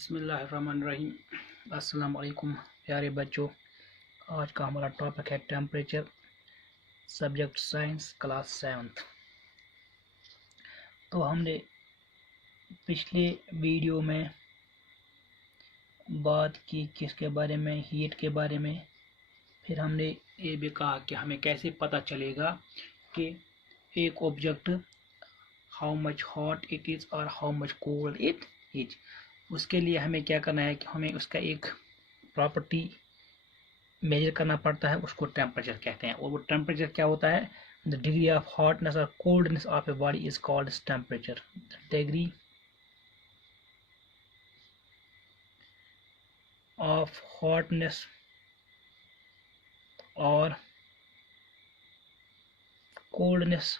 बिस्मिल्लाहिर्रहमानिर्रहीम। अस्सलाम वालेकुम प्यारे बच्चों। आज का हमारा टॉपिक है temperature, subject science, class 7th। तो हमने पिछले वीडियो में बात की किसके बारे में, हीट के बारे में। फिर हमने ये भी कहा कि हमें कैसे पता चलेगा कि एक object how much hot it is और how much cold it is. उसके लिए हमें क्या करना है कि हमें उसका एक प्रॉपर्टी मेजर करना पड़ता है, उसको टेम्परेचर कहते हैं। और वो टेम्परेचर क्या होता है? द डिग्री ऑफ हॉटनेस और coldness of a body is called temperature. Degree of hotness और coldness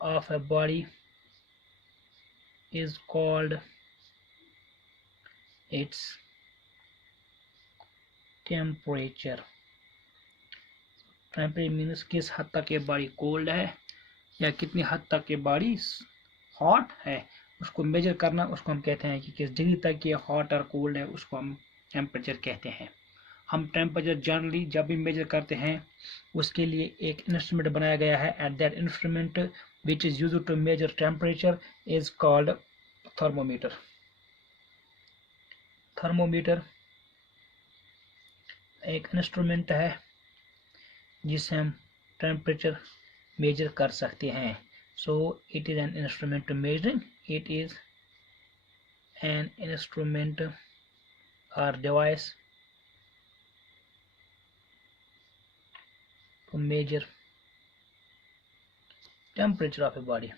of a body is called its temperature. Temperature means किस हद तक ये बॉडी कोल्ड है या कितनी हद तक ये बॉडी हॉट है, उसको मेजर करना, उसको हम कहते हैं कि किस डिग्री तक ये हॉट और कोल्ड है, उसको हम टेम्परेचर कहते हैं। हम टेम्परेचर जनरली जब भी मेजर करते हैं उसके लिए एक इंस्ट्रूमेंट बनाया गया है, at that instrument which is used to measure temperature is called thermometer. Thermometer एक इंस्ट्रूमेंट है जिससे हम टेम्परेचर मेजर कर सकते हैं। So it is an instrument to measuring. It is an instrument or device to measure temperature of a body.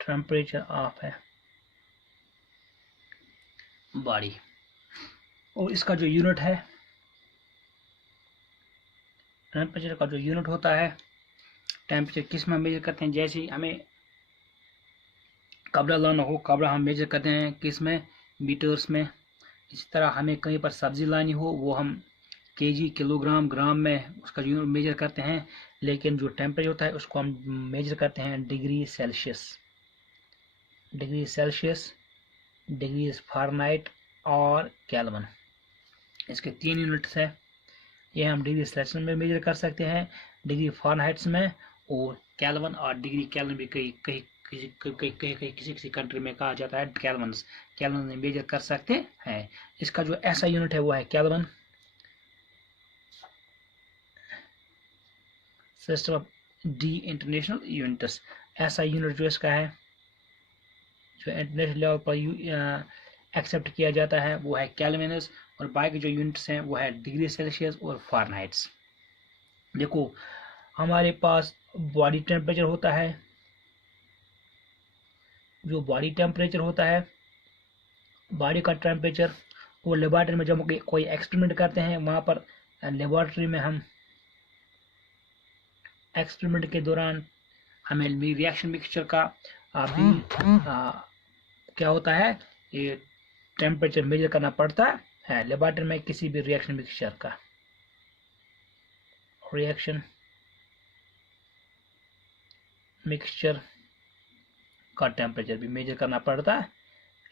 Temperature of a body. और इसका जो यूनिट है, टेम्परेचर का जो यूनिट होता है, टेम्परेचर किस में मेजर करते हैं? जैसे हमें कपड़ा लाना हो, कपड़ा हम मेजर करते हैं किस में? मीटर्स में। इसी तरह हमें कहीं पर सब्जी लानी हो, वो हम केजी, किलोग्राम, ग्राम में उसका यूनिट मेजर करते हैं। लेकिन जो टेम्परेचर होता है उसको हम मेजर करते हैं degree Celsius. Degree Celsius, degree Fahrenheit और केल्विन, इसके 3 यूनिट्स है। ये हम डिग्री सेल्सियस में मेजर कर सकते हैं, डिग्री फ़ारेनहाइट में, और केल्विन और डिग्री केल्विन भी कई कई किसी किसी कंट्री में कहा जाता है केल्विन। केल्विन में मेजर कर सकते हैं। इसका जो ऐसा यूनिट है वो है kelvin. System of D international units, ऐसा यूनिट जो इसका है, जो इंटरनेशनल लेवल पर एक्सेप्ट किया जाता है, वो है केल्विन्स। और बाकी जो यूनिट्स हैं वो है डिग्री सेल्सियस और फ़ारेनहाइट्स। देखो, हमारे पास बॉडी टेम्परेचर होता है। जो बॉडी टेम्परेचर होता है, बॉडी का टेम्परेचर, वो लेबोरेटरी में जब हम कोई एक्सपेरिमेंट करते हैं, वहाँ पर लेबोरेटरी में हम एक्सपेरिमेंट के दौरान हमें रिएक्शन मिक्सचर का क्या होता है, ये टेम्परेचर मेजर करना पड़ता है लेबोरेटरी में किसी भी रिएक्शन मिक्सचर का। रिएक्शन मिक्सचर का टेम्परेचर भी मेजर करना पड़ता है।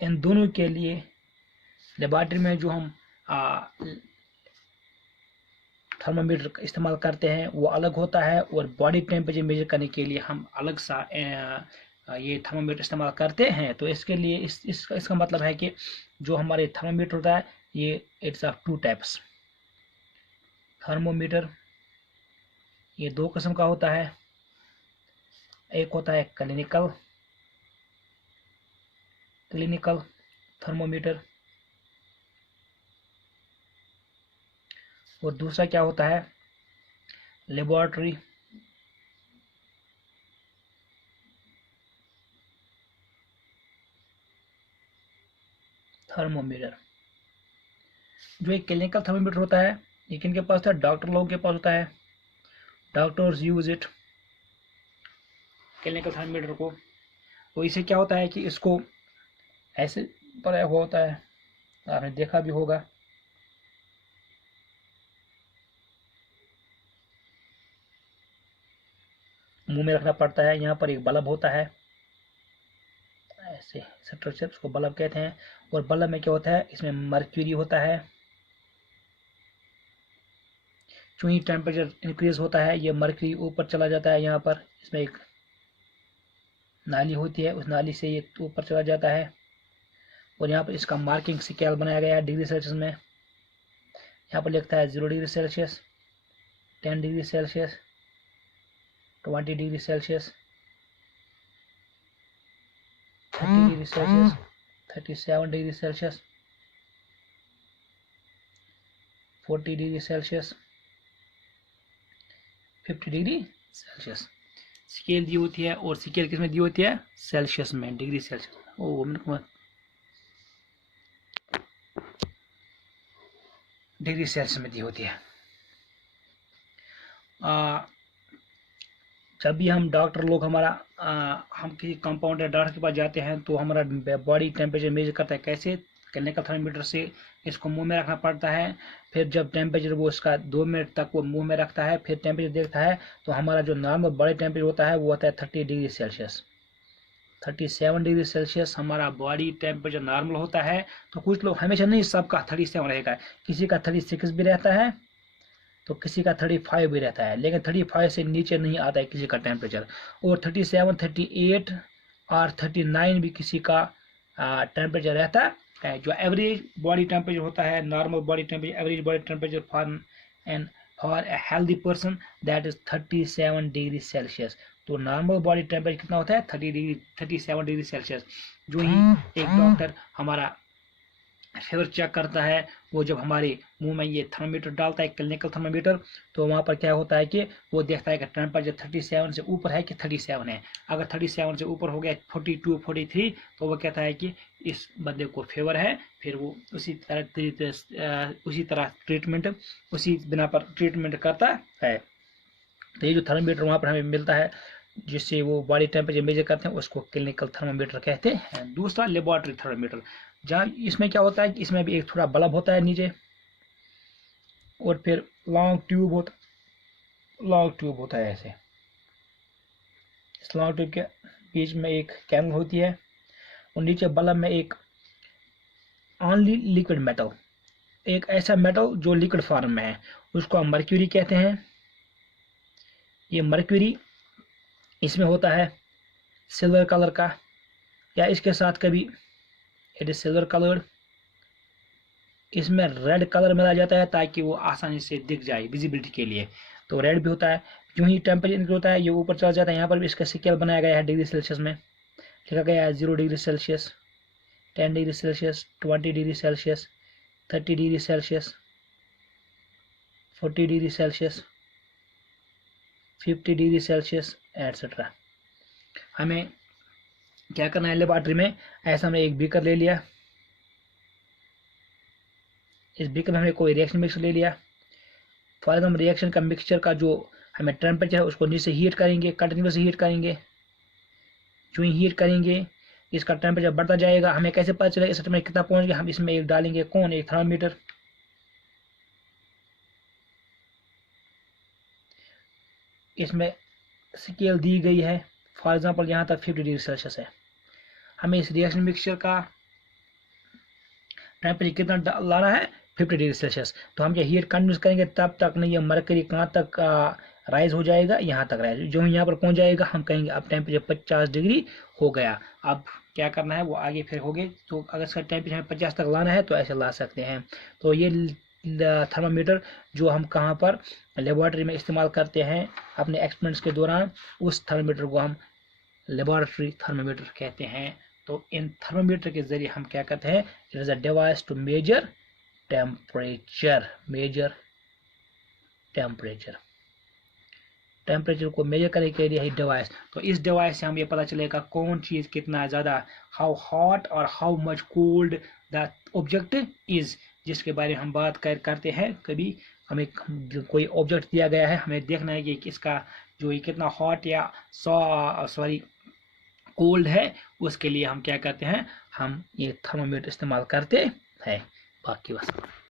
इन दोनों के लिए लेबोरेटरी में जो हम थर्मामीटर का इस्तेमाल करते हैं वो अलग होता है, और बॉडी टेम्परेचर मेजर करने के लिए हम अलग सा ये थर्मामीटर इस्तेमाल करते हैं। तो इसके लिए इसका मतलब है कि जो हमारे थर्मामीटर होता है, ये इट्स ऑफ 2 टाइप्स। थर्मोमीटर ये 2 किस्म का होता है। एक होता है क्लिनिकल थर्मोमीटर, और दूसरा क्या होता है, लेबोरेटरी थर्मोमीटर। जो एक क्लिनिकल थर्मोमीटर होता है, ये किनके पास होता है? डॉक्टर लोगों के पास होता है। Doctors use it, clinical thermometer को। तो इससे क्या होता है कि इसको ऐसे पर हुआ होता है, आपने देखा भी होगा। मुंह में रखना पड़ता है। यहाँ पर एक बल्ब होता है, ऐसे स्ट्रक्चर, उसको बल्ब कहते हैं। और बल्ब में क्या होता है, इसमें मर्क्यूरी होता है। जो ही टेम्परेचर इंक्रीज होता है, ये मर्क्यूरी ऊपर चला जाता है। यहाँ पर इसमें एक नाली होती है, उस नाली से ये ऊपर चला जाता है। और यहाँ पर इसका मार्किंग स्केल बनाया गया है डिग्री सेल्सियस में। यहाँ पर लिखता है 0 degree Celsius, 10 degree Celsius, 20 degree Celsius, 30 degree Celsius, 37 degree Celsius, 40 degree Celsius, 50 degree Celsius scale दी होती है। और स्केल किसमें दी होती है, सेल्सियस में, डिग्री सेल्सियस। डिग्री सेल्सियस में दी होती है। जब भी हम डॉक्टर लोग हम किसी कंपाउंडर डॉक्टर के पास जाते हैं तो हमारा बॉडी टेम्परेचर मेजर करता है। कैसे, क्लिनिकल थर्मामीटर से इसको मुंह में रखना पड़ता है। फिर जब टेम्परेचर वो उसका 2 मिनट तक वो मुंह में रखता है, फिर टेम्परेचर देखता है, तो हमारा जो नॉर्मल बॉडी टेम्परेचर होता है वो होता है 30 डिग्री सेल्सियस। 37 डिग्री सेल्सियस हमारा बॉडी टेम्परेचर नॉर्मल होता है। तो कुछ लोग, हमेशा नहीं सबका 37 रहेगा, किसी का 36 भी रहता है, तो किसी का 35 भी रहता है, लेकिन 35 से नीचे नहीं आता है किसी का टेम्परेचर। और 37, 38 और 39 भी किसी का टेम्परेचर रहता है। जो एवरेज बॉडी टेम्परेचर होता है, normal body temperature, average body temperature for a healthy person, that is 37 degree Celsius. तो नॉर्मल बॉडी टेम्परेचर कितना होता है, 37 डिग्री सेल्सियस। जो ही एक डॉक्टर हमारा फीवर चेक करता है, वो जब हमारे मुंह में ये थर्मामीटर डालता है, क्लिनिकल थर्मामीटर, तो वहाँ पर क्या होता है कि वो देखता है कि टेम्परेचर 37 से ऊपर है कि 37 है। अगर 37 से ऊपर हो गया, 42, 43, तो वो कहता है कि इस बंदे को फीवर है। फिर वो उसी तरह ट्रीटमेंट, उसी बिना पर ट्रीटमेंट करता है। तो ये जो थर्मामीटर वहाँ पर हमें मिलता है, जिससे वो बॉडी टेम्परेचर मेजर करते हैं, उसको क्लिनिकल थर्मामीटर कहते हैं। दूसरा लेबोरेटरी थर्मामीटर, जहाँ इसमें क्या होता है कि इसमें भी एक थोड़ा बल्ब होता है नीचे, और फिर लॉन्ग ट्यूब होता है ऐसे। इस लॉन्ग ट्यूब के बीच में एक कैंडल होती है, और नीचे बल्ब में एक ओनली लिक्विड मेटल, एक ऐसा मेटल जो लिक्विड फॉर्म में है, उसको हम मर्क्यूरी कहते हैं। ये मर्क्यूरी इसमें होता है सिल्वर कलर का, या इसके साथ कभी इट इज सिल्वर कलर्ड, इसमें रेड कलर मिला जाता है ताकि वो आसानी से दिख जाए विजिबिलिटी के लिए। तो रेड भी होता है। जो ही टेम्परेचर इंक्रीज होता है, ये ऊपर चला जाता है। यहाँ पर भी इसका स्केल बनाया गया है डिग्री सेल्सियस में, लिखा गया है 0 degree Celsius, 10 degree Celsius, 20 degree Celsius, 30 degree Celsius, 40 degree Celsius, 50 degree Celsius etcetera. हमें क्या करना है लेबोरेटरी में, ऐसा हमने एक बीकर ले लिया, इस बीकर में हमने कोई रिएक्शन मिक्सर ले लिया। फॉर एग्जाम्पल रिएक्शन का मिक्सचर का जो हमें टेम्परेचर है, उसको नीचे हीट करेंगे, कंटिन्यूस हीट करेंगे। जो ही हीट करेंगे, इसका टेम्परेचर बढ़ता जाएगा। हमें कैसे पता चलेगा इस टेम्परेचर कितना पहुंच गया, हम इसमें एक डालेंगे एक थर्मामीटर। इसमें स्केल दी गई है, फॉर एग्जाम्पल यहाँ तक 50 डिग्री सेल्सियस है। हमें इस रिएक्शन मिक्सचर का टेम्परेचर कितना लाना है, 50 डिग्री सेल्सियस। तो हम जब हीट कंटिन्यूस करेंगे तब तक नहीं, ये मरकरी कहाँ तक राइज हो जाएगा, यहाँ तक राइज। जो यहाँ पर पहुँच जाएगा, हम कहेंगे अब टेम्परेचर 50 डिग्री हो गया। अब क्या करना है वो आगे फिर हो गए। तो अगर इसका टेम्परेचर हमें 50 तक लाना है तो ऐसे ला सकते हैं। तो ये थर्मामीटर जो हम कहाँ पर लेबोरेटरी में इस्तेमाल करते हैं अपने एक्सपेरिमेंट्स के दौरान, उस थर्मामीटर को हम लेबोरेटरी थर्मामीटर कहते हैं। तो इन थर्मामीटर के जरिए हम क्या करते हैं, it is a device to measure temperature को मेजर करने के लिए ही डिवाइस। तो इस डिवाइस से हम ये पता चलेगा कौन चीज़ कितना ज़्यादा, हाउ हॉट और how much cold the object is, जिसके बारे में हम बात करते हैं। कभी हमें कोई ऑब्जेक्ट दिया गया है, हमें देखना है कि इसका जो ये कितना हॉट या कोल्ड है, उसके लिए हम क्या करते हैं, हम ये थर्मामीटर इस्तेमाल करते हैं। बाकी बस।